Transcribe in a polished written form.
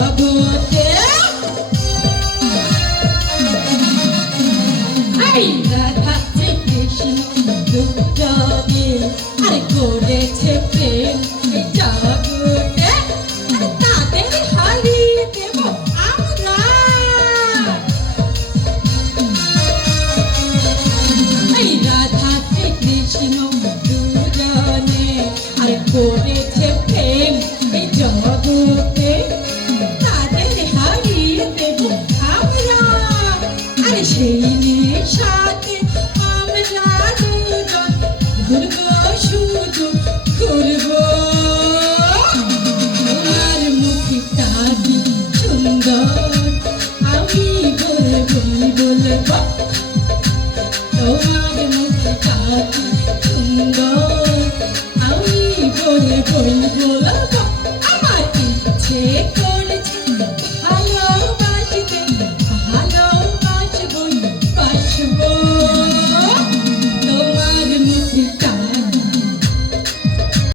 জগতে রাধা শ্রীকৃষ্ণ দুজনে আর করেছে প্রেম এই জগতে আর তাদের হারিয়ে দেব আমরা এই রাধা শ্রীকৃষ্ণ দুজনে আর করেছে প্রেম এই জগতে